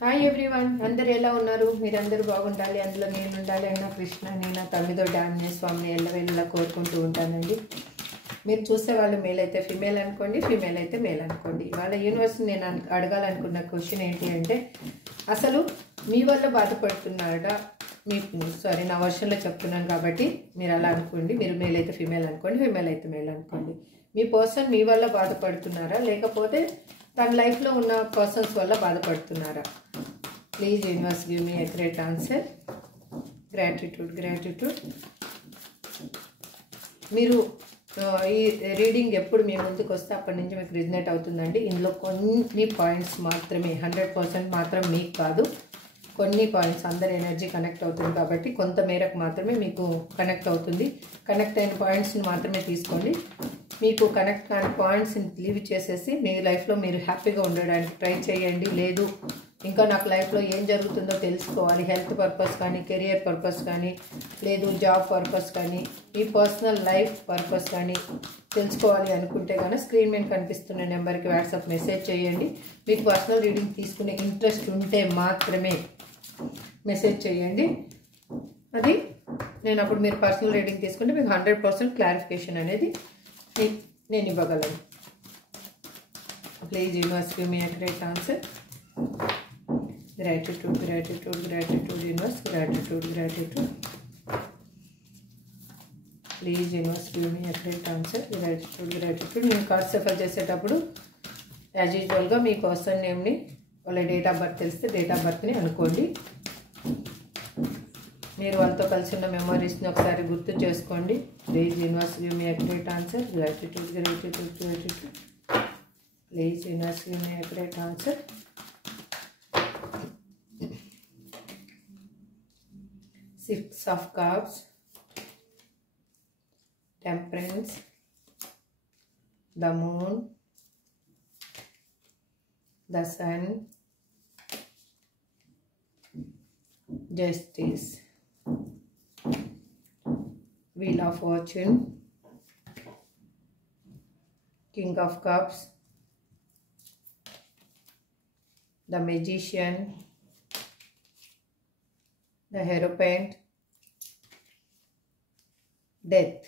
Hi everyone, అందరు ఎలా ఉన్నారు? మీరందరూ బాగుండాలి, అందులో నేను ఉండాలి అన్న కృష్ణ నేను తమ్మిదో డాన్య స్వామిని ఎల్లవేళలా కోరుకుంటూ ఉంటానండి. మీరు చూసే వాళ్ళు మేల్ అయితే ఫీమేల్ అనుకోండి, ఫీమేల్ అయితే మేల్ అనుకోండి. ఇవాళ యూనివర్స్ నేను అడగాలనుకున్న క్వశ్చన్ ఏంటి అంటే, అసలు మీ వల్ల బాధపడుతున్నాడా? సారీ, నా వర్షన్లో చెప్తున్నాను కాబట్టి మీరు అలా అనుకోండి. మీరు మేల్ అయితే ఫీమేల్ అనుకోండి, ఫీమేల్ అయితే మేల్ అనుకోండి. మీ పర్సన్ మీ వల్ల బాధపడుతున్నారా, లేకపోతే తన లైఫ్లో ఉన్న పర్సన్స్ వల్ల బాధపడుతున్నారా? Please universe give me accurate answer. Gratitude. మీరు ఈ రీడింగ్ ఎప్పుడు మీ ముందుకు వస్తే అప్పటి నుంచి మీకు రిజనేట్ అవుతుందండి. ఇందులో కొన్ని పాయింట్స్ మాత్రమే, 100% మాత్రం మీకు కాదు, కొన్ని పాయింట్స్ అందరి ఎనర్జీ కనెక్ట్ అవుతుంది కాబట్టి కొంత మేరకు మాత్రమే మీకు కనెక్ట్ అవుతుంది. కనెక్ట్ అయిన పాయింట్స్ని మాత్రమే తీసుకోండి. మీకు కనెక్ట్ కాని పాయింట్స్ని లీవ్ చేసేసి మీ లైఫ్లో మీరు హ్యాపీగా ఉండడానికి ట్రై చేయండి. లేదు ఇంకా నాకు లైఫ్లో ఏం జరుగుతుందో తెలుసుకోవాలి, హెల్త్ పర్పస్ కానీ, కెరియర్ పర్పస్ కానీ, లేదు జాబ్ పర్పస్ కానీ, మీ పర్సనల్ లైఫ్ పర్పస్ కానీ తెలుసుకోవాలి అనుకుంటే కనుక స్క్రీన్ మీద కనిపిస్తున్న నెంబర్కి వాట్సాప్ మెసేజ్ చేయండి. మీకు పర్సనల్ రీడింగ్ తీసుకునే ఇంట్రెస్ట్ ఉంటే మాత్రమే మెసేజ్ చేయండి. అది నేను అప్పుడు మీరు పర్సనల్ రీడింగ్ తీసుకుంటే మీకు 100% క్లారిఫికేషన్ అనేది నేను ఇవ్వగలను. Please universe give me accurate answer. Gratitude universe, gratitude. Please universe give me accurate answer. Gratitude. నేను కార్డ్ సఫర్ చేసేటప్పుడు యాజ్ యూజువల్గా మీ పర్సన్ నేమ్ని, వాళ్ళ డేట్ ఆఫ్ బర్త్ తెలిస్తే డేట్ ఆఫ్ బర్త్ని అనుకోండి. మీరు వాళ్ళతో కలిసి ఉన్న మెమరీస్ని ఒకసారి గుర్తు చేసుకోండి. Please universe give me accurate answer. Gratitude. Please universe give me accurate answer. Six of Cups, Temperance, the Moon, the Sun, Justice, Wheel of Fortune, King of Cups, the Magician, the Hierophant, Death,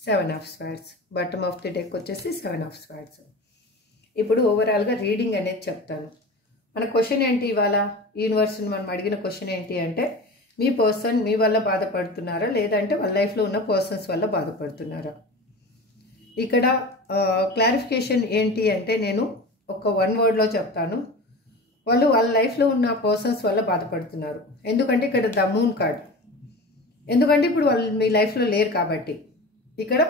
7 of Swords. Bottom of the deck వచ్చేసి 7 of Swords. ఇప్పుడు ఓవరాల్గా reading అనేది చెప్తాను. మన question ఏంటి ఇవాళ యూనివర్స్ని మనం అడిగిన క్వశ్చన్ ఏంటి అంటే, మీ పర్సన్ మీ వల్ల బాధపడుతున్నారా, లేదంటే వాళ్ళ లైఫ్లో ఉన్న పర్సన్స్ వల్ల బాధపడుతున్నారా? ఇక్కడ క్లారిఫికేషన్ ఏంటి అంటే, నేను ఒక 1 వర్డ్లో చెప్తాను. వాళ్ళు వాళ్ళ లైఫ్లో ఉన్న పర్సన్స్ వల్ల బాధపడుతున్నారు. ఎందుకంటే ఇక్కడ ద మూన్ కార్డ్, ఎందుకంటే ఇప్పుడు వాళ్ళు మీ లైఫ్లో లేరు కాబట్టి ఇక్కడ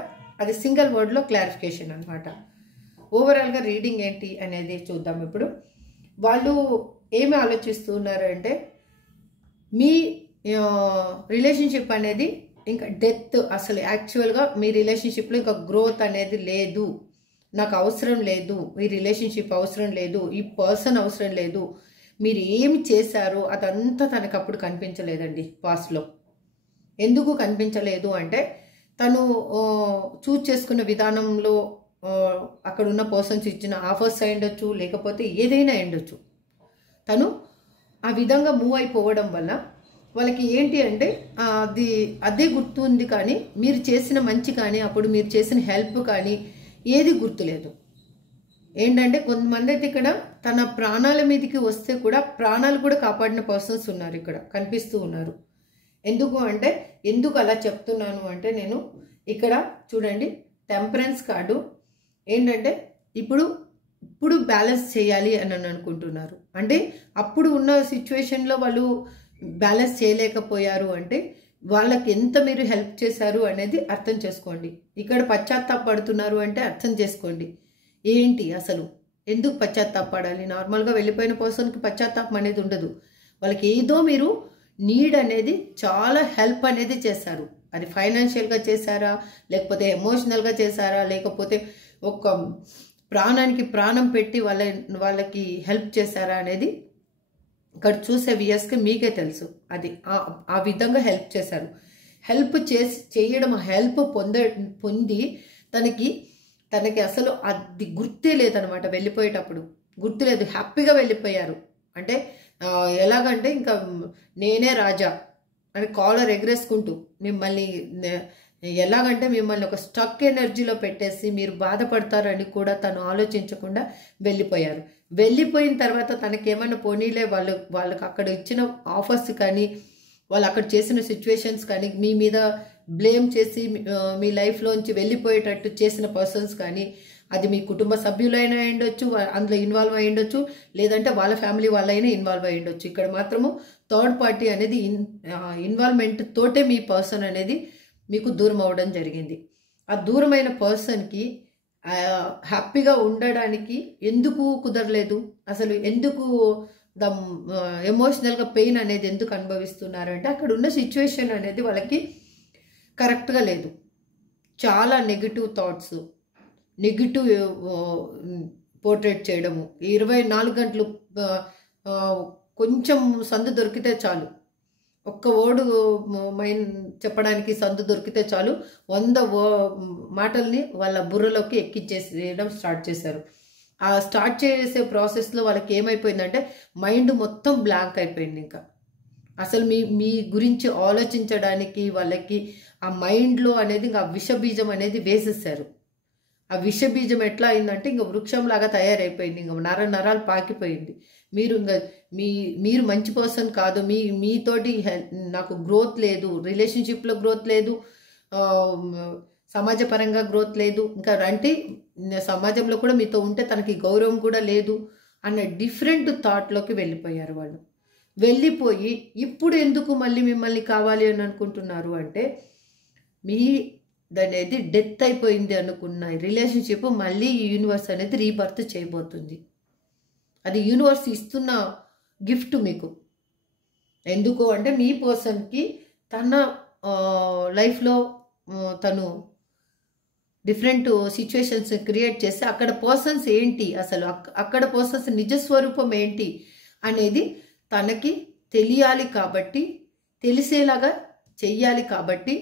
అది సింగిల్ వర్డ్లో క్లారిఫికేషన్ అనమాట. ఓవరాల్గా రీడింగ్ ఏంటి అనేది చూద్దాం. ఇప్పుడు వాళ్ళు ఏమి ఆలోచిస్తున్నారు అంటే, మీ రిలేషన్షిప్ అనేది ఇంకా డెత్, అసలు యాక్చువల్గా మీ రిలేషన్షిప్లో ఇంకా గ్రోత్ అనేది లేదు, నాకు అవసరం లేదు, ఈ రిలేషన్షిప్ అవసరం లేదు, ఈ పర్సన్ అవసరం లేదు, మీరు ఏమి చేశారో అదంతా తనకు అప్పుడు కనిపించలేదండి పాస్ట్లో. ఎందుకు కనిపించలేదు అంటే, తను చూజ్ చేసుకున్న విధానంలో అక్కడ ఉన్న పర్సన్స్ ఇచ్చిన ఆఫర్స్ అయి ఉండొచ్చు, లేకపోతే ఏదైనా ఉండొచ్చు. తను ఆ విధంగా మూవ్ అయిపోవడం వల్ల వాళ్ళకి ఏంటి అంటే అదే గుర్తుంది, కానీ మీరు చేసిన మంచి కానీ, అప్పుడు మీరు చేసిన హెల్ప్ కానీ ఏది గుర్తులేదు. ఏంటంటే కొంతమంది అయితే ఇక్కడ తన ప్రాణాల మీదకి వస్తే కూడా ప్రాణాలు కూడా కాపాడిన పర్సన్స్ ఉన్నారు, ఇక్కడ కనిపిస్తూ ఉన్నారు. ఎందుకు అంటే, ఎందుకు అలా చెప్తున్నాను అంటే, నేను ఇక్కడ చూడండి టెంపరెన్స్ కార్డు ఏంటంటే ఇప్పుడు బ్యాలెన్స్ చేయాలి అని అనుకుంటున్నారు. అంటే అప్పుడు ఉన్న సిచ్యువేషన్లో వాళ్ళు బ్యాలెన్స్ చేయలేకపోయారు అంటే వాళ్ళకి ఎంత మీరు హెల్ప్ చేశారు అనేది అర్థం చేసుకోండి. ఇక్కడ పశ్చాత్తాపడుతున్నారు అంటే అర్థం చేసుకోండి. ఏంటి అసలు ఎందుకు పశ్చాత్తాపడాలి? నార్మల్గా వెళ్ళిపోయిన పర్సన్కి పశ్చాత్తాపం అనేది ఉండదు. వాళ్ళకి ఏదో మీరు నీడ్ అనేది చాలా హెల్ప్ అనేది చేశారు. అది ఫైనాన్షియల్గా చేశారా, లేకపోతే ఎమోషనల్గా చేశారా, లేకపోతే ఒక ప్రాణానికి ప్రాణం పెట్టి వాళ్ళకి హెల్ప్ చేశారా అనేది ఇక్కడ చూసే వ్యూయర్స్కి మీకే తెలుసు. అది ఆ విధంగా హెల్ప్ చేశారు. హెల్ప్ చేయడం, హెల్ప్ పొంది తనకి అసలు అది గుర్తే లేదనమాట వెళ్ళిపోయేటప్పుడు. గుర్తులేదు, హ్యాపీగా వెళ్ళిపోయారు. అంటే ఎలాగంటే ఇంకా నేనే రాజా అని కాలర్ ఎగరేసుకుంటూ మిమ్మల్ని ఎలాగంటే మిమ్మల్ని ఒక స్టక్ ఎనర్జీలో పెట్టేసి మీరు బాధపడతారని కూడా తను ఆలోచించకుండా వెళ్ళిపోయారు. వెళ్ళిపోయిన తర్వాత తనకేమైనా పోనీలే, వాళ్ళకి అక్కడ ఇచ్చిన ఆఫర్స్ కానీ వాళ్ళు అక్కడ చేసిన సిచ్యువేషన్స్ కానీ మీ మీద బ్లేమ్ చేసి మీ లైఫ్లోంచి వెళ్ళిపోయేటట్టు చేసిన పర్సన్స్ కానీ, అది మీ కుటుంబ సభ్యులైనా అయ్యుండొచ్చు, అందులో ఇన్వాల్వ్ అయ్యి ఉండొచ్చు, లేదంటే వాళ్ళ ఫ్యామిలీ వాళ్ళైనా ఇన్వాల్వ్ అయ్యి ఉండొచ్చు. ఇక్కడ మాత్రము థర్డ్ పార్టీ అనేది ఇన్వాల్వ్మెంట్ తోటే మీ పర్సన్ అనేది మీకు దూరం అవ్వడం జరిగింది. ఆ దూరమైన పర్సన్కి హ్యాపీగా ఉండడానికి ఎందుకు కుదరలేదు, అసలు ఎందుకు ఎమోషనల్గా పెయిన్ అనేది ఎందుకు అనుభవిస్తున్నారంటే అక్కడ ఉన్న సిచ్యువేషన్ అనేది వాళ్ళకి కరెక్ట్గా లేదు. చాలా నెగిటివ్ థాట్స్, నెగిటివ్ పోర్ట్రేట్ చేయడము, 24 గంటలు కొంచెం సందు దొరికితే చాలు, ఒక్క వర్డ్ మైండ్ చెప్పడానికి సందు దొరికితే చాలు 100 మాటల్ని వాళ్ళ బుర్రలోకి ఎక్కించేసేయడం స్టార్ట్ చేశారు. ఆ స్టార్ట్ చేసే ప్రాసెస్లో వాళ్ళకి ఏమైపోయిందంటే మైండ్ మొత్తం బ్లాంక్ అయిపోయింది. ఇంకా అసలు మీ గురించి ఆలోచించడానికి వాళ్ళకి ఆ మైండ్లో అనేది ఇంకా విషబీజం అనేది వేసేసారు. ఆ విషబీజం ఎట్లా అయిందంటే ఇంకా వృక్షంలాగా తయారైపోయింది, ఇంకా నరాలు పాకిపోయింది. మీరు మంచి పర్సన్ కాదు, మీతోటి నాకు గ్రోత్ లేదు, రిలేషన్షిప్లో గ్రోత్ లేదు, సమాజపరంగా గ్రోత్ లేదు, ఇంకా అంటే సమాజంలో కూడా మీతో ఉంటే తనకి గౌరవం కూడా లేదు అన్న డిఫరెంట్ థాట్లోకి వెళ్ళిపోయారు వాళ్ళు. వెళ్ళిపోయి ఇప్పుడు ఎందుకు మళ్ళీ మిమ్మల్ని కావాలి అని అనుకుంటున్నారు అంటే అనేది డెత్ అయిపోయింది అనుకున్న రిలేషన్షిప్ మళ్ళీ ఈ యూనివర్స్ అనేది రీబర్త్ చేయబోతుంది. అది యూనివర్స్ ఇస్తున్న గిఫ్ట్ మీకు. ఎందుకు అంటే మీ పర్సన్కి తన లైఫ్లో తను డిఫరెంట్ సిచ్యువేషన్స్ క్రియేట్ చేసి అక్కడ పర్సన్స్ ఏంటి, అసలు అక్కడ పర్సన్స్ నిజస్వరూపం ఏంటి అనేది తనకి తెలియాలి కాబట్టి, తెలిసేలాగా చెయ్యాలి కాబట్టి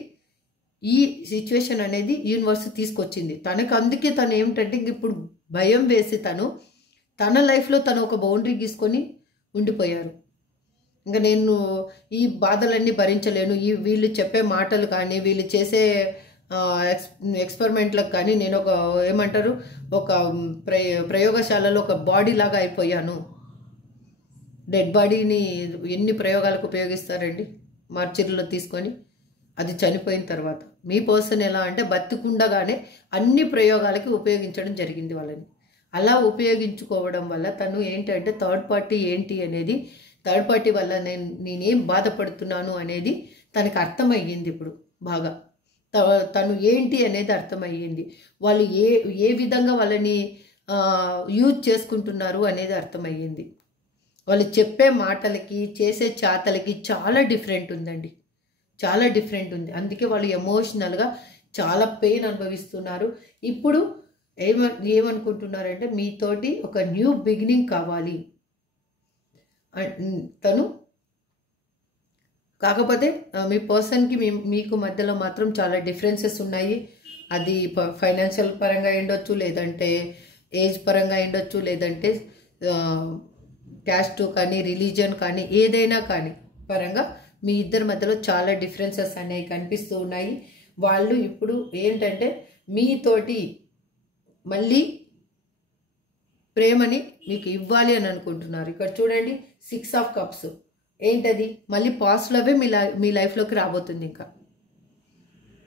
ఈ సిచ్యువేషన్ అనేది యూనివర్స్ తీసుకొచ్చింది తనకు. అందుకే తను ఏమిటంటే ఇప్పుడు భయం వేసి తన లైఫ్లో తను ఒక బౌండరీ గీసుకొని ఉండిపోయారు. ఇంకా నేను ఈ బాధలన్నీ భరించలేను, వీళ్ళు చెప్పే మాటలు కానీ వీళ్ళు చేసే ఎక్స్పెరిమెంట్లకు కానీ నేను ఒక ప్రయోగశాలలో ఒక బాడీ లాగా అయిపోయాను. డెడ్ బాడీని ఎన్ని ప్రయోగాలకు ఉపయోగిస్తారండి, మార్చిలో తీసుకొని, అది చనిపోయిన తర్వాత. మీ పర్సన్ ఎలా అంటే బతికుండగానే అన్ని ప్రయోగాలకి ఉపయోగించడం జరిగింది వాళ్ళని. అలా ఉపయోగించుకోవడం వల్ల తను ఏంటంటే థర్డ్ పార్టీ ఏంటి అనేది, థర్డ్ పార్టీ వల్ల నేనేం బాధపడుతున్నాను అనేది తనకు అర్థమయ్యింది. ఇప్పుడు బాగా తను ఏంటి అనేది అర్థమయ్యింది. వాళ్ళు ఏ విధంగా వాళ్ళని యూజ్ చేసుకుంటున్నారు అనేది అర్థమయ్యింది. వాళ్ళు చెప్పే మాటలకి చేసే చేతలకి చాలా డిఫరెంట్ ఉందండి, చాలా డిఫరెంట్ ఉంది. అందుకే వాళ్ళు ఎమోషనల్గా చాలా పెయిన్ అనుభవిస్తున్నారు. ఇప్పుడు ఏమనుకుంటున్నారంటే మీతోటి ఒక న్యూ బిగినింగ్ కావాలి తను. కాకపోతే మీ పర్సన్కి మీకు మధ్యలో మాత్రం చాలా డిఫరెన్సెస్ ఉన్నాయి. అది ఫైనాన్షియల్ పరంగా ఉండొచ్చు, లేదంటే ఏజ్ పరంగా ఉండొచ్చు, లేదంటే క్యాస్ట్ కానీ రిలీజియన్ కానీ ఏదైనా కానీ పరంగా మీ ఇద్దరి మధ్యలో చాలా డిఫరెన్సెస్ అనేవి కనిపిస్తూ ఉన్నాయి. వాళ్ళు ఇప్పుడు ఏంటంటే మీతోటి మళ్ళీ ప్రేమని మీకు ఇవ్వాలి అని అనుకుంటున్నారు. ఇక్కడ చూడండి 6 ఆఫ్ కప్స్ ఏంటది, మళ్ళీ పాస్ట్లోవే మీ లైఫ్లోకి రాబోతుంది. ఇంకా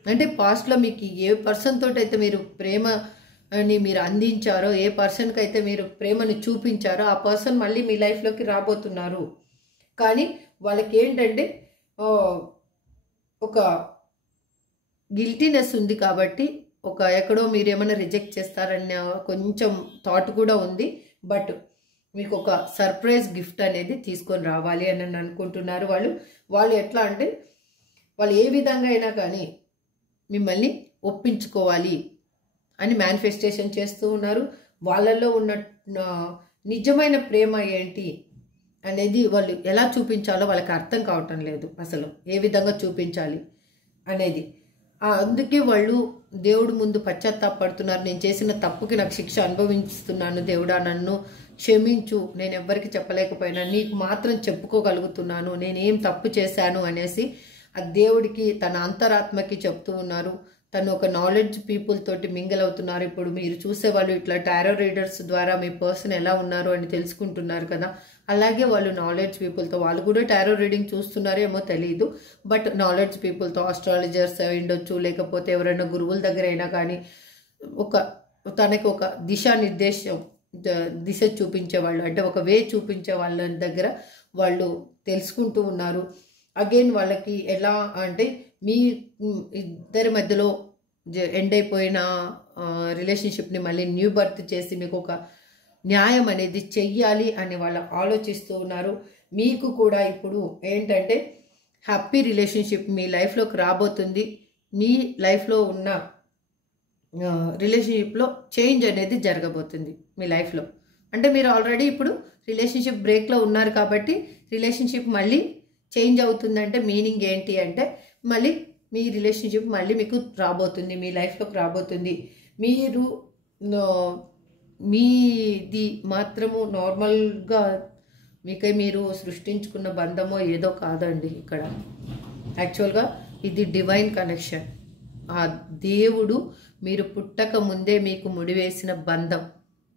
అంటే పాస్ట్లో మీకు ఏ పర్సన్ తోటి అయితే మీరు ప్రేమని మీరు అందించారో, ఏ పర్సన్కి అయితే మీరు ప్రేమని చూపించారో ఆ పర్సన్ మళ్ళీ మీ లైఫ్లోకి రాబోతున్నారు. కానీ వాళ్ళకి ఏంటంటే ఒక గిల్టీనెస్ ఉంది కాబట్టి ఎక్కడో మీరు ఏమైనా రిజెక్ట్ చేస్తారన్న కొంచెం థాట్ కూడా ఉంది. బట్ మీకు ఒక సర్ప్రైజ్ గిఫ్ట్ అనేది తీసుకొని రావాలి అని అనుకుంటున్నారు వాళ్ళు ఎట్లా అంటే వాళ్ళు ఏ విధంగా అయినా కానీ మిమ్మల్ని ఒప్పించుకోవాలి అని మేనిఫెస్టేషన్ చేస్తూ ఉన్నారు. వాళ్ళల్లో ఉన్న నిజమైన ప్రేమ ఏంటి అనేది వాళ్ళు ఎలా చూపించాలో వాళ్ళకి అర్థం కావటం లేదు, అసలు ఏ విధంగా చూపించాలి అనేది. అందుకే వాళ్ళు దేవుడు ముందు పశ్చాత్తాపడుతున్నారు. నేను చేసిన తప్పుకి నాకు శిక్ష అనుభవిస్తున్నాను దేవుడా, నన్ను క్షమించు, నేను ఎవ్వరికి చెప్పలేకపోయినా నీకు మాత్రం చెప్పుకోగలుగుతున్నాను, నేనేం తప్పు చేశాను అనేసి ఆ దేవుడికి తన అంతరాత్మకి చెప్తూ ఉన్నారు. తను ఒక నాలెడ్జ్ పీపుల్ తోటి మింగిల్ అవుతున్నారు. ఇప్పుడు మీరు చూసేవాళ్ళు ఇట్లా టారో రీడర్స్ ద్వారా మీ పర్సన్ ఎలా ఉన్నారు అని తెలుసుకుంటున్నారు కదా, అలాగే వాళ్ళు నాలెడ్జ్ పీపుల్తో, వాళ్ళు కూడా టారో రీడింగ్ చూస్తున్నారేమో తెలియదు, బట్ నాలెడ్జ్ పీపుల్తో ఆస్ట్రాలజర్స్ ఉండొచ్చు, లేకపోతే ఎవరైనా గురువుల దగ్గర అయినా కానీ తనకి ఒక దిశ చూపించేవాళ్ళు, అంటే ఒక వే చూపించే వాళ్ళ దగ్గర వాళ్ళు తెలుసుకుంటూ ఉన్నారు. అగైన్ వాళ్ళకి ఎలా అంటే మీ ఇద్దరి మధ్యలో ఎండ్ అయిపోయిన రిలేషన్షిప్ని మళ్ళీ న్యూ బర్త్ చేసి మీకు ఒక న్యాయం అనేది చెయ్యాలి అని వాళ్ళు ఆలోచిస్తూ ఉన్నారు. మీకు కూడా ఇప్పుడు ఏంటంటే హ్యాపీ రిలేషన్షిప్ మీ లైఫ్లోకి రాబోతుంది. మీ లైఫ్లో ఉన్న రిలేషన్షిప్లో చేంజ్ అనేది జరగబోతుంది మీ లైఫ్లో. అంటే మీరు ఆల్రెడీ ఇప్పుడు రిలేషన్షిప్ బ్రేక్లో ఉన్నారు కాబట్టి రిలేషన్షిప్ మళ్ళీ చేంజ్ అవుతుందంటే మీనింగ్ ఏంటి అంటే మళ్ళీ మీ రిలేషన్షిప్ మళ్ళీ మీకు రాబోతుంది, మీ లైఫ్లోకి రాబోతుంది. మీరు మీది మాత్రము నార్మల్గా మీకై మీరు సృష్టించుకున్న బంధమో ఏదో కాదండి. ఇక్కడ యాక్చువల్గా ఇది డివైన్ కనెక్షన్. ఆ దేవుడు మీరు పుట్టక ముందే మీకు ముడివేసిన బంధం.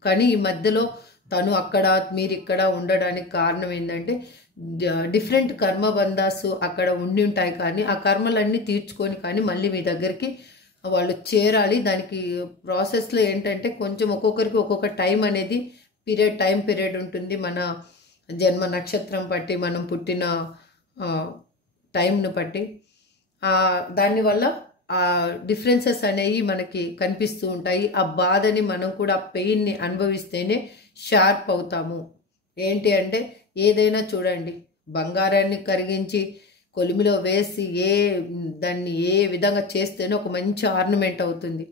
కానీ ఈ మధ్యలో తను అక్కడ మీరు ఇక్కడ ఉండడానికి కారణం ఏంటంటే డిఫరెంట్ కర్మబంధాసు అక్కడ ఉండి ఉంటాయి, కానీ ఆ కర్మలన్నీ తీర్చుకొని కానీ మళ్ళీ మీ దగ్గరికి వాళ్ళు చేరాలి. దానికి ప్రాసెస్లో ఏంటంటే కొంచెం ఒక్కొక్కరికి ఒక్కొక్క టైం అనేది టైం పీరియడ్ ఉంటుంది. మన జన్మ నక్షత్రం బట్టి, మనం పుట్టిన టైంను బట్టి దానివల్ల ఆ డిఫరెన్సెస్ అనేవి మనకి కనిపిస్తూ ఉంటాయి. ఆ బాధని మనం కూడా ఆ పెయిన్ని అనుభవిస్తేనే షార్ప్ అవుతాము. ఏంటి అంటే ఏదైనా చూడండి, బంగారాన్ని కరిగించి కొలిమిలో వేసి దాన్ని ఏ విధంగా చేస్తేనే ఒక మంచి ఆర్నమెంట్ అవుతుంది.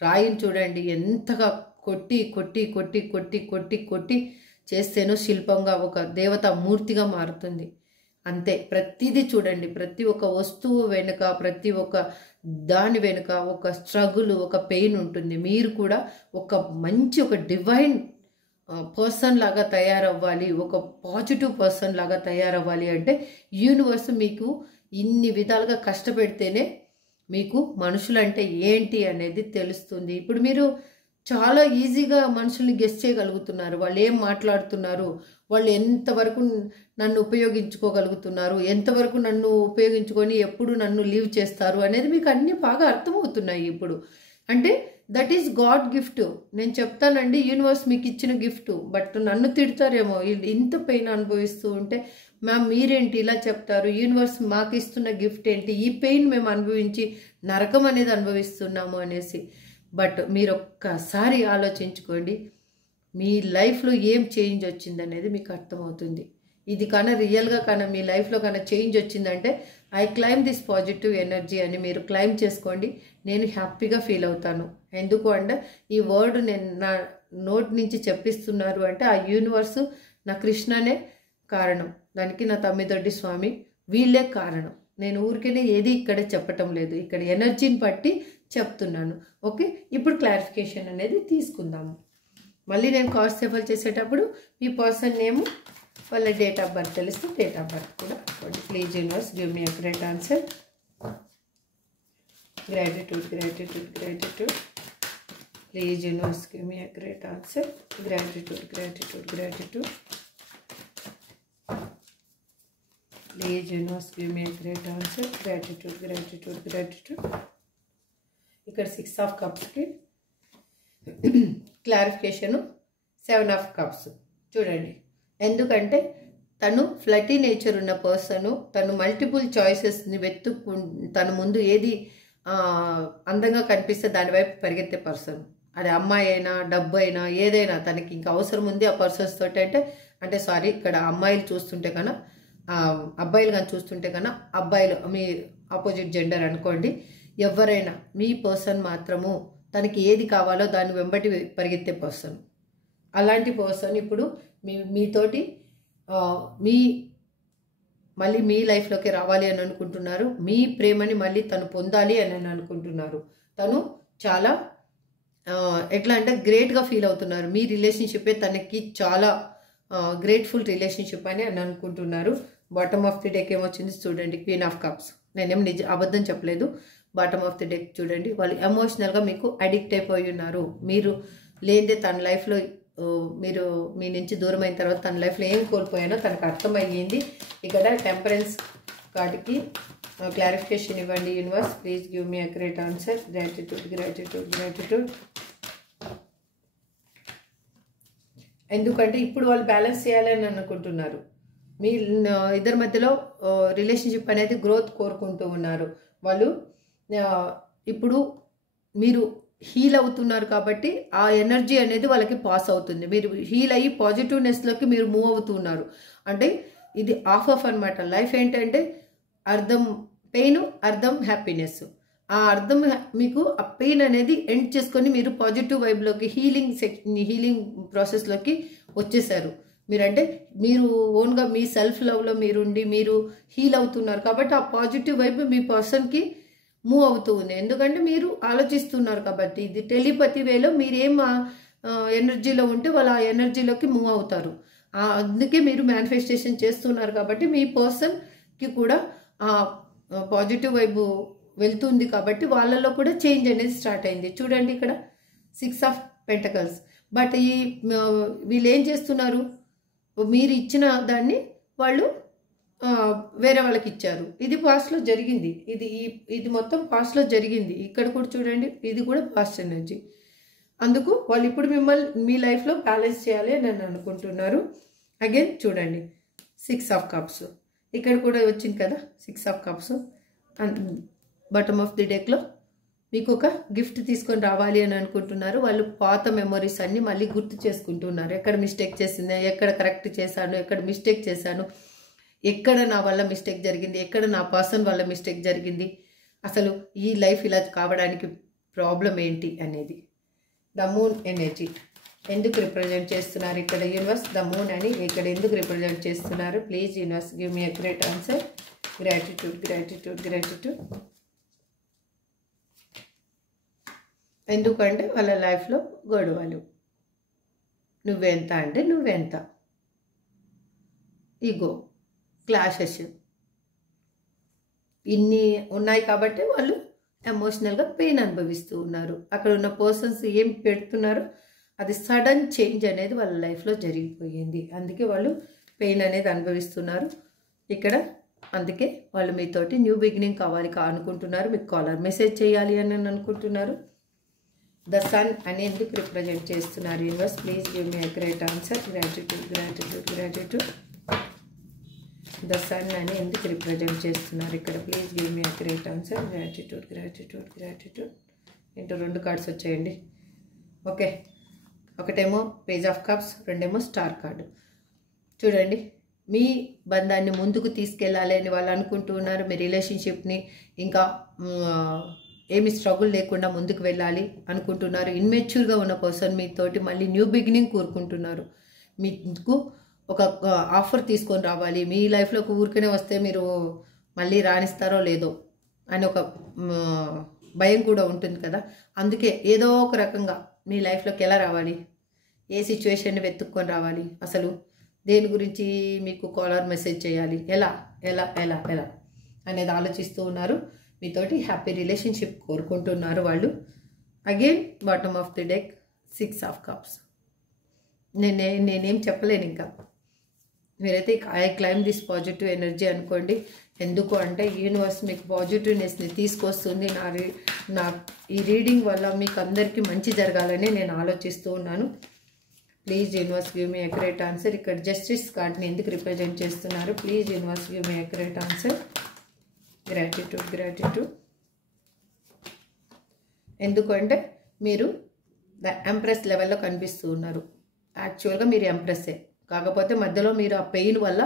రాయిని చూడండి ఎంతగా కొట్టి కొట్టి కొట్టి కొట్టి కొట్టి కొట్టి చేస్తేనో శిల్పంగా ఒక దేవతా మూర్తిగా మారుతుంది. అంతే ప్రతిదీ చూడండి, ప్రతి ఒక్క వస్తువు వెనుక, ప్రతి ఒక్క దాని వెనుక ఒక స్ట్రగుల్, ఒక పెయిన్ ఉంటుంది. మీరు కూడా ఒక మంచి ఒక డివైన్ పర్సన్ లాగా తయారవ్వాలి, ఒక పాజిటివ్ పర్సన్ లాగా తయారవ్వాలి అంటే యూనివర్స్ మీకు ఇన్ని విధాలుగా కష్టపెడితేనే మీకు మనుషులంటే ఏంటి అనేది తెలుస్తుంది. ఇప్పుడు మీరు చాలా ఈజీగా మనుషుల్ని గెస్ చేయగలుగుతున్నారు, వాళ్ళు ఏం మాట్లాడుతున్నారు, వాళ్ళు ఎంతవరకు నన్ను ఉపయోగించుకోగలుగుతున్నారు, ఎంతవరకు నన్ను ఉపయోగించుకొని ఎప్పుడు నన్ను లీవ్ చేస్తారు అనేది మీకు అన్నీ బాగా అర్థమవుతున్నాయి ఇప్పుడు. అంటే దట్ ఈస్ గాడ్ గిఫ్ట్. నేను చెప్తానండి, యూనివర్స్ మీకు ఇచ్చిన గిఫ్ట్. బట్ నన్ను తిడతారేమో ఇంత పెయిన్ అనుభవిస్తూ ఉంటే, మ్యామ్ మీరేంటి ఇలా చెప్తారు, యూనివర్స్ మాకు ఇస్తున్న గిఫ్ట్ ఏంటి, ఈ పెయిన్ మేము అనుభవించి నరకం అనేది అనుభవిస్తున్నాము అనేసి. బట్ మీరు ఒక్కసారి ఆలోచించుకోండి, మీ లైఫ్లో ఏం చేంజ్ వచ్చిందనేది మీకు అర్థమవుతుంది. ఇది కన్నా రియల్గా కన్నా మీ లైఫ్లో కన్నా చేంజ్ వచ్చిందంటే I claim this positive energy అని మీరు క్లైమ్ చేసుకోండి. నేను హ్యాపీగా ఫీల్ అవుతాను. ఎందుకు అంటే ఈ వర్డ్ నేను నా నోట్ నుంచి చెప్పిస్తున్నారు అంటే ఆ యూనివర్సు నా కృష్ణనే కారణం, దానికి నా తమ్మిదొడ్డి స్వామి వీళ్ళే కారణం. నేను ఊరికేనే ఏది ఇక్కడ చెప్పటం లేదు, ఇక్కడ ఎనర్జీని బట్టి చెప్తున్నాను. ఓకే, ఇప్పుడు క్లారిఫికేషన్ అనేది తీసుకుందాము. మళ్ళీ నేను కార్డ్స్ షఫల్ చేసేటప్పుడు మీ పర్సన్ నేమ్, వాళ్ళ డేట్ ఆఫ్ బర్త్ తెలిస్తే డేట్ ఆఫ్ బర్త్ కూడా అనుకోండి. Please universe give me accurate answer. Gratitude gratitude gratitude. Please universe give me accurate answer. Gratitude gratitude gratitude. Please universe give me accurate answer. Gratitude gratitude gratitude. ఇక్కడ 6 of కప్స్కి clarification 7 of cups చూడండి. ఎందుకంటే తను ఫ్లటీ nature ఉన్న person, తను multiple చాయిసెస్ని తన ముందు ఏది అందంగా కనిపిస్తే దాని వైపు పరిగెత్తే పర్సన్. అది అమ్మాయి అయినా డబ్బు అయినా ఏదైనా తనకి ఇంకా అవసరం ఉంది ఆ పర్సన్స్ తోటి. అంటే సారీ, ఇక్కడ అమ్మాయిలు చూస్తుంటే కన్నా అబ్బాయిలు కానీ చూస్తుంటే కన్నా అబ్బాయిలు మీ ఆపోజిట్ జెండర్ అనుకోండి, ఎవరైనా మీ పర్సన్ మాత్రము తనకి ఏది కావాలో దాన్ని వెంబటి పరిగెత్తే పర్సన్. అలాంటి పర్సన్ ఇప్పుడు మీతోటి మళ్ళీ మీ లైఫ్లోకి రావాలి అని అనుకుంటున్నారు. మీ ప్రేమని మళ్ళీ తను పొందాలి అని అనుకుంటున్నారు. తను చాలా ఎట్లా అంటే గ్రేట్గా ఫీల్ అవుతున్నారు. మీ రిలేషన్షిప్పే తనకి చాలా గ్రేట్ఫుల్ రిలేషన్షిప్ అని అనుకుంటున్నారు. బాటమ్ ఆఫ్ ది డెక్ ఏమొచ్చింది చూడండి, క్వీన్ ఆఫ్ కప్స్. నేనేం అబద్ధం చెప్పలేదు. బాటమ్ ఆఫ్ ది డెక్ చూడండి, వాళ్ళు ఎమోషనల్గా మీకు అడిక్ట్ అయిపోయి ఉన్నారు. మీరు లేనిదే తన లైఫ్లో మీరు మీ నుంచి దూరం అయిన తర్వాత తన లైఫ్లో ఏం కోల్పోయానో తనకు అర్థమయ్యింది. ఇక్కడ టెంపరెన్స్ కార్డుకి క్లారిఫికేషన్ ఇవ్వండి universe. Please give me accurate answer. Gratitude gratitude gratitude. ఎందుకంటే ఇప్పుడు వాళ్ళు బ్యాలెన్స్ చేయాలని అనుకుంటున్నారు. మీ ఇద్దరి మధ్యలో రిలేషన్షిప్ అనేది గ్రోత్ కోరుకుంటూ ఉన్నారు. వాళ్ళు ఇప్పుడు మీరు హీల్ అవుతున్నారు కాబట్టి ఆ ఎనర్జీ అనేది వాళ్ళకి పాస్ అవుతుంది. మీరు హీల్ అయ్యి పాజిటివ్నెస్లోకి మీరు మూవ్ అవుతున్నారు. అంటే ఇది ఆఫ్ అనమాట. లైఫ్ ఏంటంటే అర్థం పెయిన్, అర్థం హ్యాపీనెస్. ఆ అర్థం మీకు ఆ పెయిన్ అనేది ఎండ్ చేసుకొని మీరు పాజిటివ్ వైబ్లోకి హీలింగ్ ప్రాసెస్లోకి వచ్చేసారు. మీరంటే మీరు ఓన్గా మీ సెల్ఫ్ లవ్లో మీరుండి మీరు హీల్ అవుతున్నారు కాబట్టి ఆ పాజిటివ్ వైబ్ మీ పర్సన్కి మూవ్ అవుతూ ఉంది. ఎందుకంటే మీరు ఆలోచిస్తున్నారు కాబట్టి. ఇది టెలిపతి వేలో మీరేం ఎనర్జీలో ఉంటే వాళ్ళు ఆ ఎనర్జీలోకి మూవ్ అవుతారు. అందుకే మీరు మేనిఫెస్టేషన్ చేస్తున్నారు కాబట్టి మీ పర్సన్కి కూడా ఆ పాజిటివ్ వైబు వెళ్తుంది కాబట్టి వాళ్ళలో కూడా చేంజ్ అనేది స్టార్ట్ అయింది. చూడండి ఇక్కడ 6 ఆఫ్ పెంటకల్స్. బట్ వీళ్ళు ఏం చేస్తున్నారు, మీరు ఇచ్చిన దాన్ని వాళ్ళు వేరే వాళ్ళకి ఇచ్చారు. ఇది పాస్ట్లో జరిగింది. ఇది మొత్తం పాస్ట్లో జరిగింది. ఇక్కడ కూడా చూడండి, ఇది కూడా పాస్ట్ ఎనర్జీ. అందుకు వాళ్ళు ఇప్పుడు మిమ్మల్ని మీ లైఫ్లో బ్యాలెన్స్ చేయాలి అని అనుకుంటున్నారు. అగైన్ చూడండి 6 ఆఫ్ కప్స్. ఇక్కడ కూడా వచ్చింది కదా 6 of cups. Bottom of the డెక్లో మీకు ఒక గిఫ్ట్ తీసుకొని రావాలి అని అనుకుంటున్నారు. వాళ్ళు పాత మెమొరీస్ అన్నీ మళ్ళీ గుర్తు చేసుకుంటున్నారు. ఎక్కడ మిస్టేక్ చేసింది, ఎక్కడ కరెక్ట్ చేశాను, ఎక్కడ మిస్టేక్ చేశాను, ఎక్కడ నా వల్ల మిస్టేక్ జరిగింది, ఎక్కడ నా పర్సన్ వల్ల మిస్టేక్ జరిగింది, అసలు ఈ లైఫ్ ఇలా కావడానికి ప్రాబ్లం ఏంటి అనేది. ద మూన్ ఎనర్జీ ఎందుకు రిప్రజెంట్ చేస్తున్నారు ఇక్కడ యూనివర్స్? ద మూన్ అని ఇక్కడ ఎందుకు రిప్రజెంట్ చేస్తున్నారు? Please universe give me accurate answer. Gratitude gratitude gratitude. ఎందుకంటే వాళ్ళ లైఫ్లో గొడవలు, నువ్వెంత అంటే నువ్వెంత, ఈగో, క్లాషెస్ ఇన్ని ఉన్నాయి కాబట్టి వాళ్ళు ఎమోషనల్గా పెయిన్ అనుభవిస్తూ ఉన్నారు. అక్కడ ఉన్న పర్సన్స్ ఏం పెడుతున్నారో అది సడన్ చేంజ్ అనేది వాళ్ళ లైఫ్లో జరిగిపోయింది. అందుకే వాళ్ళు పెయిన్ అనేది అనుభవిస్తున్నారు ఇక్కడ. అందుకే వాళ్ళు మీతోటి న్యూ బిగినింగ్ కావాలి అనుకుంటున్నారు. మీకు కాలర్ మెసేజ్ చేయాలి అని అనుకుంటున్నారు. ద సన్ అని ఎందుకు రిప్రజెంట్ చేస్తున్నారు universe? Please give me accurate answer. Gratitude gratitude gratitude. The sun అని ఎందుకు రిప్రజెంట్ చేస్తున్నారు ఇక్కడ? Please give me accurate answer. Gratitude gratitude gratitude. Into 2 cards వచ్చాయండి. ఓకే, ఒకటేమో పేజ్ ఆఫ్ కప్స్, రెండేమో స్టార్ కార్డు. చూడండి, మీ బంధాన్ని ముందుకు తీసుకెళ్ళాలి అని వాళ్ళు అనుకుంటూ ఉన్నారు. మీ రిలేషన్షిప్ని ఇంకా ఏమి స్ట్రగుల్ లేకుండా ముందుకు వెళ్ళాలి అనుకుంటున్నారు. ఇన్మెచ్యూర్గా ఉన్న పర్సన్ మీతోటి మళ్ళీ న్యూ బిగినింగ్ కోరుకుంటున్నారు. మీకు ఒక ఆఫర్ తీసుకొని రావాలి. మీ లైఫ్లోకి ఊరికనే వస్తే మీరు మళ్ళీ రాణిస్తారో లేదో అని ఒక భయం కూడా ఉంటుంది కదా. అందుకే ఏదో ఒక రకంగా మీ లైఫ్లోకి ఎలా రావాలి, ఏ సిచ్యువేషన్ని వెతుక్కొని రావాలి, అసలు దేని గురించి మీకు కాలర్ మెసేజ్ చేయాలి, ఎలా ఎలా ఎలా ఎలా అనేది ఆలోచిస్తూ ఉన్నారు. మీతోటి హ్యాపీ రిలేషన్షిప్ కోరుకుంటున్నారు వాళ్ళు. Again bottom of the deck 6 of cups. నేనేం చెప్పలేను ఇంకా. మీరైతే I claim this positive energy అనుకోండి. ఎందుకు అంటే యూనివర్స్ మీకు పాజిటివ్నెస్ని తీసుకొస్తుంది. ఈ రీడింగ్ వల్ల మీకు అందరికీ మంచి జరగాలని నేను ఆలోచిస్తూ ఉన్నాను. Please universe give me accurate answer. ఇక్కడ జస్టిస్ కార్డ్ని ఎందుకు రిప్రజెంట్ చేస్తున్నారు? Please universe give me accurate answer. Gratitude gratitude. ఎందుకంటే మీరు ద ఎంప్రెస్ లెవెల్లో కనిపిస్తూ ఉన్నారు. యాక్చువల్గా మీరు ఎంప్రెస్సే, కాకపోతే మధ్యలో మీరు ఆ పెయిన్ వల్ల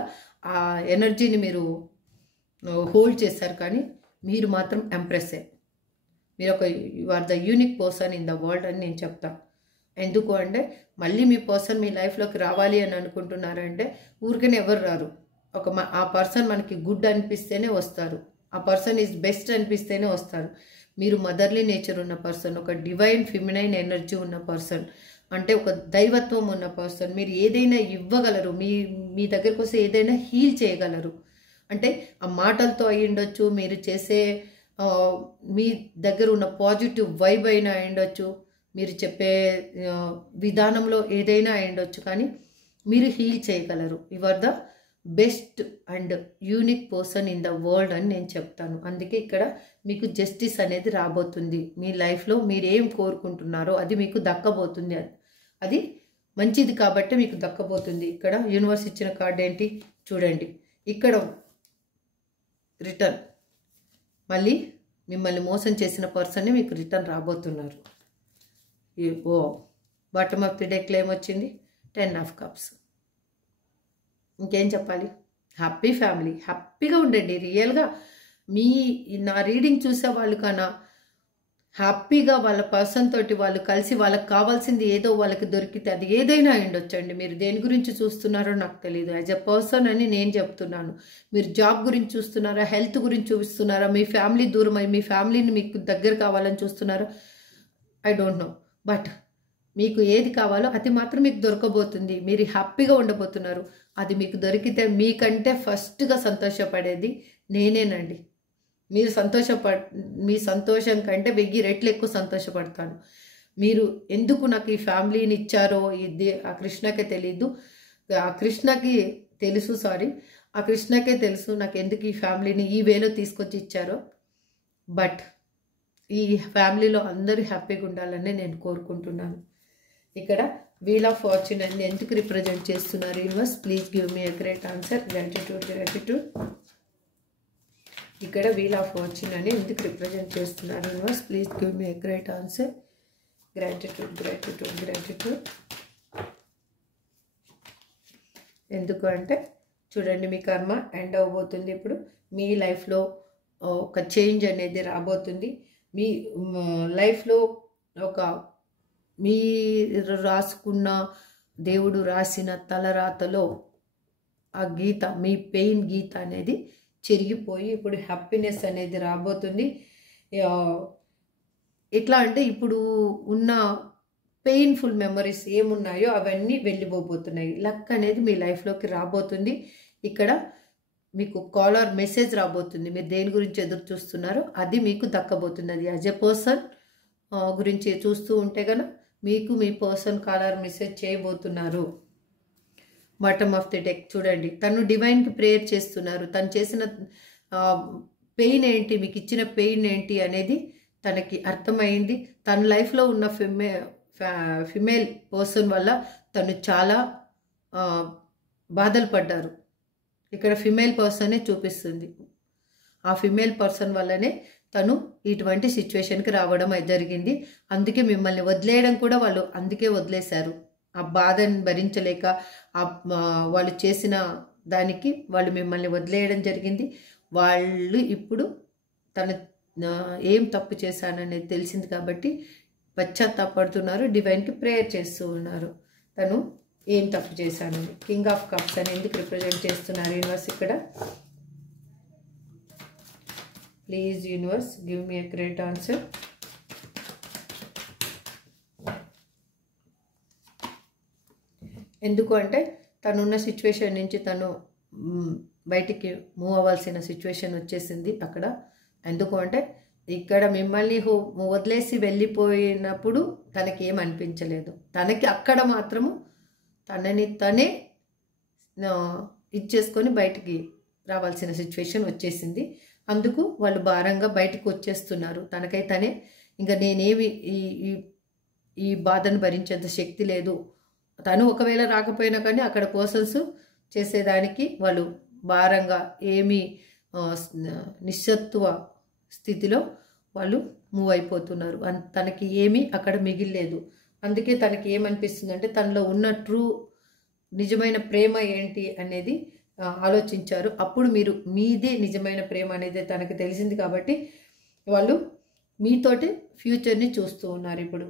ఆ ఎనర్జీని మీరు హోల్డ్ చేస్తారు. కానీ మీరు మాత్రం ఎంప్రెస్సే. మీరు you are the unique person in the world అని నేను చెప్తాను. ఎందుకు అంటే మళ్ళీ మీ పర్సన్ మీ లైఫ్లోకి రావాలి అని అనుకుంటున్నారంటే ఊరికనే ఎవరు రారు. ఆ పర్సన్ మనకి గుడ్ అనిపిస్తేనే వస్తారు. ఆ పర్సన్ ఈజ్ బెస్ట్ అనిపిస్తేనే వస్తారు. మీరు మదర్లీ నేచర్ ఉన్న పర్సన్, ఒక డివైన్ ఫిమినైన్ ఎనర్జీ ఉన్న పర్సన్, అంటే ఒక దైవత్వం ఉన్న పర్సన్. మీరు ఏదైనా ఇవ్వగలరు, మీ దగ్గరకు వస్తే ఏదైనా హీల్ చేయగలరు. అంటే ఆ మాటలతో అయి ఉండొచ్చు, మీరు చేసే మీ దగ్గర ఉన్న పాజిటివ్ వైబ్ అయినా అయి ఉండొచ్చు, మీరు చెప్పే విధానంలో ఏదైనా అయి ఉండొచ్చు, కానీ మీరు హీల్ చేయగలరు. You are the best and unique person in the world అని నేను చెప్తాను. అందుకే ఇక్కడ మీకు జస్టిస్ అనేది రాబోతుంది. మీ లైఫ్లో మీరు ఏం కోరుకుంటున్నారో అది మీకు దక్కబోతుంది. అది మంచిది కాబట్టి మీకు దక్కబోతుంది. ఇక్కడ యూనివర్స్ ఇచ్చిన కార్డ్ ఏంటి చూడండి. ఇక్కడ రిటర్న్, మళ్ళీ మిమ్మల్ని మోసం చేసిన పర్సన్ని మీకు రిటర్న్ రాబోతున్నారు. ఓ బాటమ్ ఆఫ్ ది డెక్లో ఏమొచ్చింది? 10 ఆఫ్ కప్స్. ఇంకేం చెప్పాలి? హ్యాపీ ఫ్యామిలీ, హ్యాపీగా ఉండండి. రియల్గా నా రీడింగ్ చూసే వాళ్ళు కన్నా హ్యాపీగా వాళ్ళ పర్సన్ తోటి వాళ్ళు కలిసి వాళ్ళకి కావాల్సింది ఏదో వాళ్ళకి దొరికితే అది ఏదైనా అయ్యుండొచ్చండి. మీరు దేని గురించి చూస్తున్నారో నాకు తెలియదు. యాజ్ ఎ పర్సన్ అని నేను చెప్తున్నాను. మీరు జాబ్ గురించి చూస్తున్నారా, హెల్త్ గురించి చూస్తున్నారా, మీ ఫ్యామిలీ దూరం అయ్యి మీ ఫ్యామిలీని మీకు దగ్గర కావాలని చూస్తున్నారా, ఐ డోంట్ నో. బట్ మీకు ఏది కావాలో అది మాత్రం మీకు దొరకబోతుంది. మీరు హ్యాపీగా ఉండబోతున్నారు. అది మీకు దొరికితే మీకంటే ఫస్ట్గా సంతోషపడేది నేనేనండి. మీ సంతోషం కంటే 1000 రెట్లు ఎక్కువ సంతోషపడతాను. మీరు ఎందుకు నాకు ఈ ఫ్యామిలీని ఇచ్చారో ఇది ఆ కృష్ణకే తెలీదు, ఆ కృష్ణకే తెలుసు నాకు ఎందుకు ఈ ఫ్యామిలీని ఈ వేలో తీసుకొచ్చి ఇచ్చారో. బట్ ఈ ఫ్యామిలీలో అందరూ హ్యాపీగా ఉండాలని నేను కోరుకుంటున్నాను. ఇక్కడ వీల్ ఆఫ్ ఫార్చ్యూన్ అని ఎందుకు రిప్రజెంట్ చేస్తున్నారు universe? Please give me a great answer. Gratitude. ఇక్కడ వీల్ ఆఫ్ ఫార్చ్యూన్ అని ఎందుకు రిప్రజెంట్ చేస్తున్నారు universe? Please give me a great answer. Gratitude. ఎందుకు అంటే చూడండి, మీ కర్మ ఎండ్ అవ్వబోతుంది. ఇప్పుడు మీ లైఫ్లో ఒక చేంజ్ అనేది రాబోతుంది. మీ లైఫ్లో ఒక మీరు రాసుకున్న దేవుడు రాసిన తలరాతలో ఆ గీత, మీ పెయిన్ గీత అనేది చెరిగిపోయి ఇప్పుడు హ్యాపీనెస్ అనేది రాబోతుంది. ఎట్లా అంటే ఇప్పుడు ఉన్న పెయిన్ఫుల్ మెమరీస్ ఏమున్నాయో అవన్నీ వెళ్ళిపోబోతున్నాయి. లక్ అనేది మీ లైఫ్లోకి రాబోతుంది. ఇక్కడ మీకు కాలర్ మెసేజ్ రాబోతుంది. మీరు దేని గురించి ఎదురు చూస్తున్నారో అది మీకు దక్కబోతుంది. అది యాజ్ ఎ పర్సన్ గురించి చూస్తూ ఉంటే కనుక మీకు మీ పర్సన్ కాలర్ మెసేజ్ చేయబోతున్నారు. బాటమ్ ఆఫ్ ది డెక్ చూడండి, తను డివైన్కి ప్రేయర్ చేస్తున్నారు. తను చేసిన పెయిన్ ఏంటి, మీకు ఇచ్చిన పెయిన్ ఏంటి అనేది తనకి అర్థమైంది. తన లైఫ్లో ఉన్న ఫిమేల్ పర్సన్ వల్ల తను చాలా బాధలు పడ్డారు. ఇక్కడ ఫిమేల్ పర్సనే చూపిస్తుంది. ఆ ఫిమేల్ పర్సన్ వల్లనే తను ఇటువంటి సిచ్యువేషన్కి రావడం జరిగింది. అందుకే మిమ్మల్ని వదిలేయడం కూడా వాళ్ళు అందుకే వదిలేశారు. ఆ బాధని భరించలేక వాళ్ళు చేసిన దానికి వాళ్ళు మిమ్మల్ని వదిలేయడం జరిగింది. వాళ్ళు ఇప్పుడు తను ఏం తప్పు చేశాననేది తెలిసింది కాబట్టి పశ్చాత్తాపడుతున్నారు. డివైన్కి ప్రేయర్ చేస్తూ ఉన్నారు. తను ఏం తప్పు చేశానని. కింగ్ ఆఫ్ కప్స్ అని ఎందుకు రిప్రజెంట్ చేస్తున్నారు యూనివర్స్? ఇక్కడ please universe give me a great answer. ఎందుకు అంటే తనున్న సిచ్యువేషన్ నుంచి తను బయటికి మూవ్ అవ్వాల్సిన సిచ్యువేషన్ వచ్చేసింది అక్కడ. ఎందుకు అంటే ఇక్కడ మిమ్మల్ని వదిలేసి వెళ్ళిపోయినప్పుడు తనకి ఏం అనిపించలేదు. తనకి అక్కడ మాత్రము తనని తనే ఇచ్చేసుకొని బయటికి రావాల్సిన సిచ్యువేషన్ వచ్చేసింది. అందుకు వాళ్ళు భారంగా బయటకు వచ్చేస్తున్నారు. తనకై తనే ఇంకా నేనేమి ఈ బాధను భరించేంత శక్తి లేదు. తను ఒకవేళ రాకపోయినా కానీ అక్కడ పర్సన్స్ చేసేదానికి వాళ్ళు భారంగా ఏమీ నిశ్శత్వ స్థితిలో వాళ్ళు మూవ్ అయిపోతున్నారు. తనకి ఏమీ అక్కడ మిగిలేదు. అందుకే తనకి ఏమనిపిస్తుంది అంటే తనలో ఉన్న నిజమైన ప్రేమ ఏంటి అనేది ఆలోచించారు. అప్పుడు మీదే నిజమైన ప్రేమ అనేది తనకు తెలిసింది కాబట్టి వాళ్ళు మీతోటి ఫ్యూచర్ని చూస్తూ ఉన్నారు ఇప్పుడు.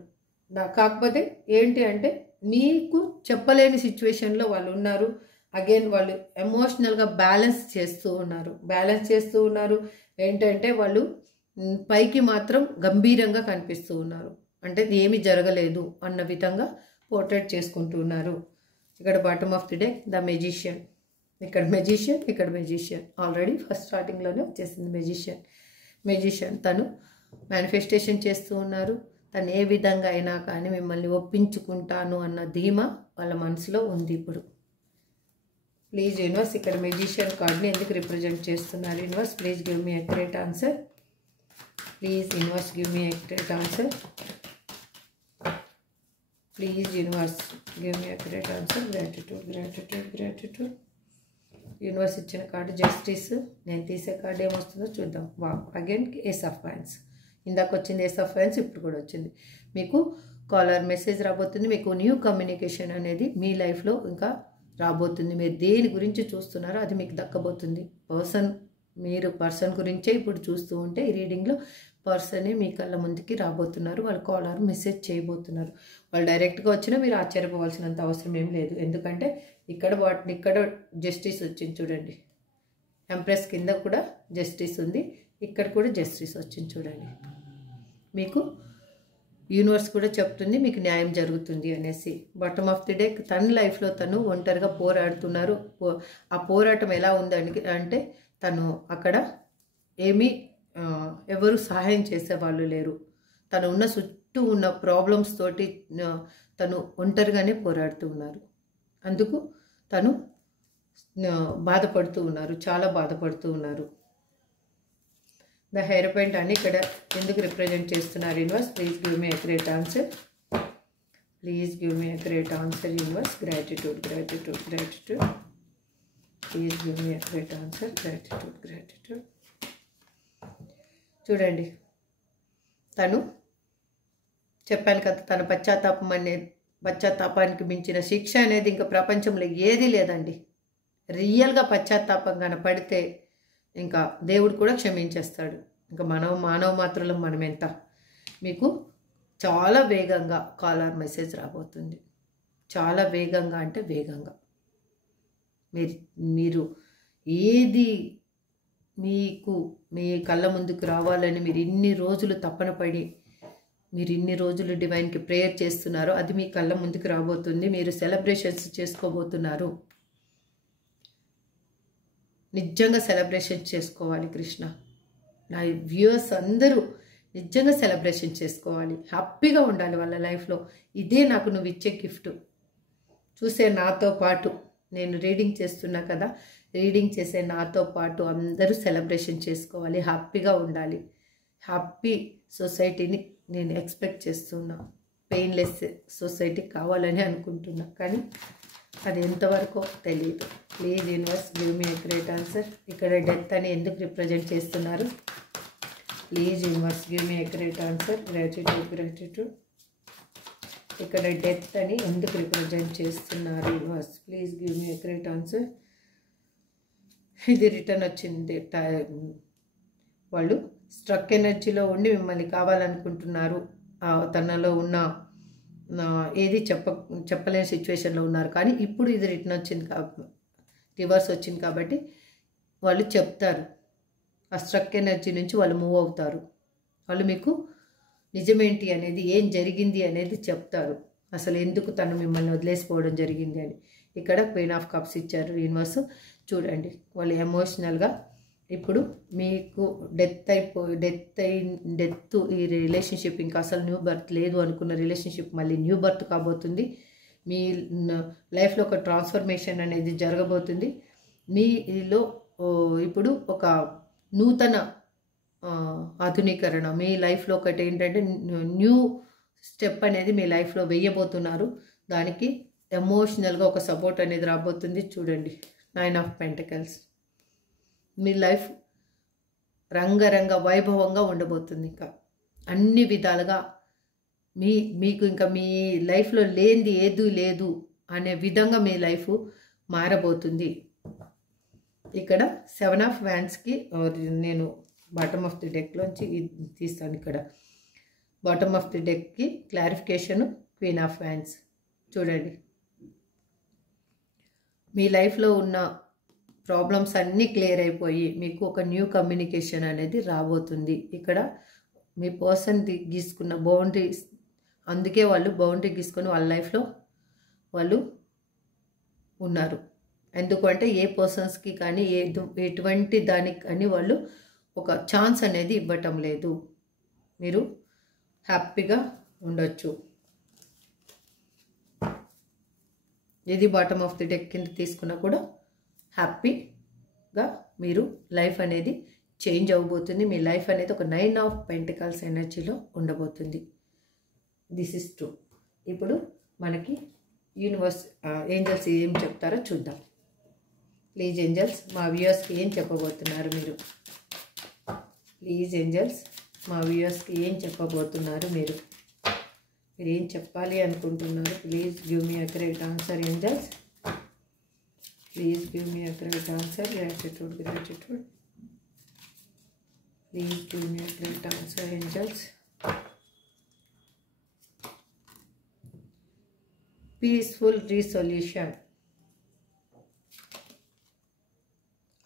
కాకపోతే ఏంటి అంటే మీకు చెప్పలేని సిచ్యువేషన్లో వాళ్ళు ఉన్నారు. అగైన్ వాళ్ళు ఎమోషనల్గా బ్యాలెన్స్ చేస్తూ ఉన్నారు. ఏంటంటే వాళ్ళు పైకి మాత్రం గంభీరంగా కనిపిస్తూ ఉన్నారు. అంటే ఏమీ జరగలేదు అన్న విధంగా పోర్ట్రేట్ చేసుకుంటూ ఉన్నారు. ఇక్కడ bottom of the deck the magician. ఇక్కడ మెజిషియన్, ఇక్కడ మెజిషియన్. ఆల్రెడీ ఫస్ట్ స్టార్టింగ్లోనే వచ్చేసింది మెజిషియన్. తను మేనిఫెస్టేషన్ చేస్తూ ఉన్నారు. తను ఏ విధంగా అయినా కానీ మిమ్మల్ని ఒప్పించుకుంటాను అన్న ధీమా వాళ్ళ మనసులో ఉంది ఇప్పుడు. ప్లీజ్ యూనివర్స్, ఇక్కడ మెజిషియన్ కార్డ్ని ఎందుకు రిప్రజెంట్ చేస్తున్నారు universe? Please give me accurate answer. Please universe give me accurate answer. Please universe give me accurate answer. Gratitude. Universe ఇచ్చిన కార్డు జస్టిస్. నేను తీసే కార్డు ఏమొస్తుందో చూద్దాం. Again ace of wands. ఇందాక వచ్చింది ఏస్ ఆఫ్ వైన్స్, ఇప్పుడు కూడా వచ్చింది. మీకు కాలర్ మెసేజ్ రాబోతుంది. మీకు న్యూ కమ్యూనికేషన్ అనేది మీ లైఫ్లో ఇంకా రాబోతుంది. మీరు దేని గురించి చూస్తున్నారో అది మీకు దక్కబోతుంది. మీరు పర్సన్ గురించే ఇప్పుడు చూస్తూ ఉంటే ఈ రీడింగ్లో పర్సనే మీ కళ్ళ ముందుకి రాబోతున్నారు. వాళ్ళు కాలర్ మెసేజ్ చేయబోతున్నారు. వాళ్ళు డైరెక్ట్గా వచ్చినా మీరు ఆశ్చర్యపోవాల్సినంత అవసరం ఏం లేదు. ఎందుకంటే ఇక్కడ జస్టిస్ వచ్చింది చూడండి. ఎంప్రెస్ కింద కూడా జస్టిస్ ఉంది, ఇక్కడ కూడా జస్టిస్ వచ్చింది చూడండి. మీకు యూనివర్స్ కూడా చెప్తుంది మీకు న్యాయం జరుగుతుంది అనేసి. బాటమ్ ఆఫ్ ది డెక్ తన లైఫ్లో తను ఒంటరిగా పోరాడుతున్నారు. ఆ పోరాటం ఎలా ఉందని అంటే తను అక్కడ ఎవరు సహాయం చేసేవాళ్ళు లేరు. తను ఉన్న చుట్టూ ఉన్న ప్రాబ్లమ్స్ తోటి తను ఒంటరిగానే పోరాడుతూ ఉన్నారు. అందుకు తను బాధపడుతూ ఉన్నారు, చాలా బాధపడుతూ ఉన్నారు. ద హెయిర్పెంట్ అని ఇక్కడ ఎందుకు రిప్రజెంట్ చేస్తున్నారు universe? Please give me accurate answer. Please give me accurate answer universe. Gratitude. Please give me accurate answer. Gratitude. చూడండి, తను చెప్పాను కదా, తన పశ్చాత్తాపానికి మించిన శిక్ష అనేది ఇంకా ప్రపంచంలో ఏదీ లేదండి. రియల్గా పశ్చాత్తాపం కనపడితే ఇంకా దేవుడు కూడా క్షమించేస్తాడు. ఇంకా మానవ మాత్రులం మనం ఎంత. మీకు చాలా వేగంగా కాలర్ మెసేజ్ రాబోతుంది. చాలా వేగంగా అంటే వేగంగా. మీరు ఏది మీకు మీ కళ్ళ ముందుకు రావాలని మీరు ఇన్ని రోజులు తపన పడి మీరు ఇన్ని రోజులు డివైన్కి ప్రేయర్ చేస్తున్నారో అది మీ కళ్ళ ముందుకు రాబోతుంది. మీరు సెలబ్రేషన్స్ చేసుకోబోతున్నారు. నిజంగా సెలబ్రేషన్ చేసుకోవాలి కృష్ణ. నా వ్యూవర్స్ అందరూ నిజంగా సెలబ్రేషన్ చేసుకోవాలి, హ్యాపీగా ఉండాలి వాళ్ళ లైఫ్లో. ఇదే నాకు నువ్వు ఇచ్చే గిఫ్ట్. చూసే నాతో పాటు నేను రీడింగ్ చేస్తున్నా కదా, రీడింగ్ చేసే నాతో పాటు అందరూ సెలబ్రేషన్ చేసుకోవాలి, హ్యాపీగా ఉండాలి. హ్యాపీ సొసైటీని నేను ఎక్స్పెక్ట్ చేస్తున్నా. పెయిన్లెస్ సొసైటీ కావాలని అనుకుంటున్నా, కానీ అది ఎంతవరకు తెలియదు. Please universe give me accurate answer. ఇక్కడ డెత్ అని ఎందుకు రిప్రజెంట్ చేస్తున్నారు? Please universe give me accurate answer. Gratitude. ఇక్కడ డెత్ అని ఎందుకు రిప్రజెంట్ చేస్తున్నారు universe? Please give me accurate answer. ఇది రిటర్న్ వచ్చింది. వాళ్ళు స్ట్రక్ ఎనర్జీలో ఉండి మిమ్మల్ని కావాలనుకుంటున్నారు. తనలో ఉన్న ఏది చెప్పలేని సిచ్యువేషన్లో ఉన్నారు. కానీ ఇప్పుడు ఇది రిటర్న్ వచ్చింది రివర్స్ వచ్చింది కాబట్టి వాళ్ళు చెప్తారు. ఆ స్ట్రక్ ఎనర్జీ నుంచి వాళ్ళు మూవ్ అవుతారు. వాళ్ళు మీకు నిజమేంటి అనేది, ఏం జరిగింది అనేది చెప్తారు. అసలు ఎందుకు తను మిమ్మల్ని వదిలేసిపోవడం జరిగింది అని. ఇక్కడ క్వీన్ ఆఫ్ కప్స్ ఇచ్చారు యూనివర్స్. చూడండి, వాళ్ళు ఎమోషనల్గా ఇప్పుడు మీకు డెత్ ఈ రిలేషన్షిప్ ఇంకా అసలు న్యూ బర్త్ లేదు అనుకున్న రిలేషన్షిప్ మళ్ళీ న్యూ బర్త్ కాబోతుంది. మీ లైఫ్లో ఒక ట్రాన్స్ఫర్మేషన్ అనేది జరగబోతుంది. మీలో ఇప్పుడు ఒక నూతన ఆధునీకరణ మీ లైఫ్లో ఒకటి ఏంటంటే న్యూ స్టెప్ అనేది మీ లైఫ్లో వేయబోతున్నారు. దానికి ఎమోషనల్గా ఒక సపోర్ట్ అనేది రాబోతుంది. చూడండి, 9 ఆఫ్ పెంటకల్స్. మీ లైఫ్ రంగరంగ వైభవంగా ఉండబోతుంది. ఇంకా అన్ని విధాలుగా మీకు ఇంకా మీ లైఫ్లో లేనిది ఏదీ లేదు అనే విధంగా మీ లైఫ్ మారబోతుంది. ఇక్కడ 7 ఆఫ్ వ్యాండ్స్కి నేను బాటమ్ ఆఫ్ ది డెక్లోంచి తీస్తాను. ఇక్కడ బాటమ్ ఆఫ్ ది డెక్కి క్లారిఫికేషను క్వీన్ ఆఫ్ వ్యాండ్స్. చూడండి, మీ లైఫ్లో ఉన్న ప్రాబ్లమ్స్ అన్నీ క్లియర్ అయిపోయి మీకు ఒక న్యూ కమ్యూనికేషన్ అనేది రాబోతుంది. ఇక్కడ మీ పర్సన్ గీసుకున్న బౌండరీస్, అందుకే వాళ్ళు బౌండరీ గీసుకొని వాళ్ళ లైఫ్లో వాళ్ళు ఉన్నారు. ఎందుకంటే ఏ పర్సన్స్కి కానీ ఎటువంటి దానికి కానీ వాళ్ళు ఒక ఛాన్స్ అనేది ఇవ్వటం లేదు. మీరు హ్యాపీగా ఉండొచ్చు. ఏది బాటమ్ ఆఫ్ ది డెక్ కింద తీసుకున్నా కూడా హ్యాపీగా మీరు లైఫ్ అనేది చేంజ్ అవ్వబోతుంది. మీ లైఫ్ అనేది ఒక 9 ఆఫ్ పెంటికల్స్ ఎనర్జీలో ఉండబోతుంది. This is true. ఇప్పుడు మనకి యూనివర్స్ ఏంజల్స్ ఏం చెప్తారో చూద్దాం. ప్లీజ్ ఏంజల్స్, మా వ్యూయర్స్కి ఏం చెప్పబోతున్నారు మీరు? ప్లీజ్ ఏంజల్స్, మా వ్యూయర్స్కి ఏం చెప్పబోతున్నారు మీరు? మీరు ఏం చెప్పాలి అనుకుంటున్నారు? Please give me accurate answer angels. Please give me accurate answer. Gratitude, gratitude. Please give me accurate answer angels. Peaceful resolution,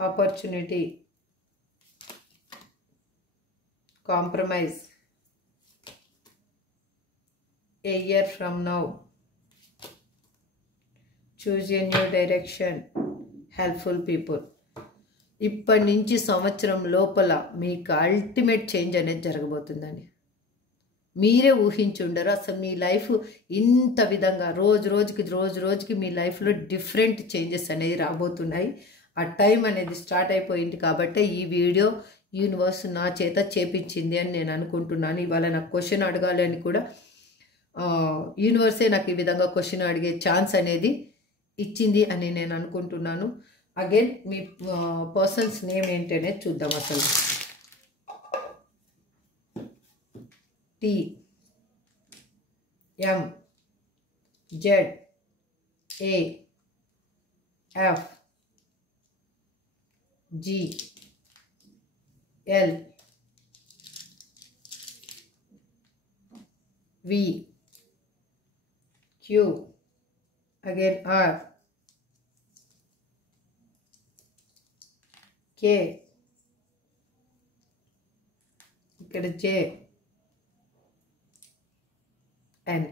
opportunity, compromise, a year from now, choose a new direction, helpful people. ఇప్పటి నుంచి సంవత్సరం లోపల మీకు ultimate change అనేది జరగబోతుందని మీరే ఊహించుండరు. అసలు మీ life ఇంత విధంగా రోజు రోజుకి మీ లైఫ్లో డిఫరెంట్ చేంజెస్ అనేవి రాబోతున్నాయి. ఆ టైం అనేది స్టార్ట్ అయిపోయింది కాబట్టి ఈ వీడియో యూనివర్స్ నా చేత చేపించింది అని నేను అనుకుంటున్నాను. ఇవాళ నాకు క్వశ్చన్ అడగాలి అని కూడా యూనివర్సే నాకు ఈ విధంగా క్వశ్చన్ అడిగే ఛాన్స్ అనేది ఇచ్చింది అని నేను అనుకుంటున్నాను. అగైన్ మీ పర్సన్స్ నేమ్ ఏంటనే చూద్దాం. అసలు T M Z A F G L V Q, again R K, ఇక్కడ J N.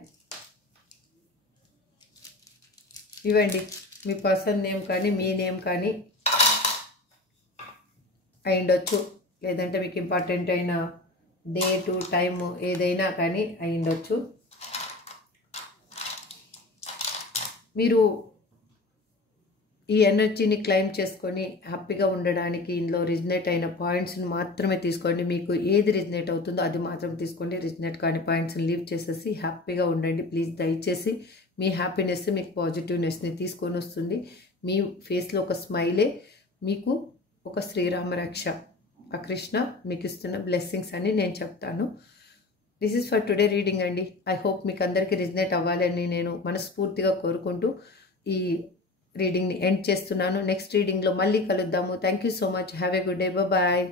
ఇవ్వండి మీ పర్సన్ నేమ్ కానీ మీ నేమ్ కానీ అయిండొచ్చు, లేదంటే మీకు ఇంపార్టెంట్ అయిన డేటు టైము ఏదైనా కానీ అయిండొచ్చు. మీరు ఈ ఎనర్జీని క్లైమ్ చేసుకొని హ్యాపీగా ఉండడానికి ఇందులో రిజనేట్ అయిన పాయింట్స్ని మాత్రమే తీసుకోండి. మీకు ఏది రిజనేట్ అవుతుందో అది మాత్రం తీసుకోండి. రిజనేట్ కాని పాయింట్స్ని లీవ్ చేసేసి హ్యాపీగా ఉండండి ప్లీజ్. దయచేసి మీ హ్యాపీనెస్ మీకు పాజిటివ్నెస్ని తీసుకొని వస్తుంది. మీ ఫేస్లో ఒక స్మైలే మీకు ఒక శ్రీరామ రక్ష. ఆ కృష్ణ మీకు ఇస్తున్న బ్లెస్సింగ్స్ అని నేను చెప్తాను. This is for today reading అండి. ఐ హోప్ మీకు అందరికీ రిజనేట్ అవ్వాలని నేను మనస్ఫూర్తిగా కోరుకుంటూ ఈ రీడింగ్ని ఎండ్ చేస్తున్నాను. నెక్స్ట్ రీడింగ్లో మళ్ళీ కలుద్దాము. Thank you so much. Have a good day. Bye.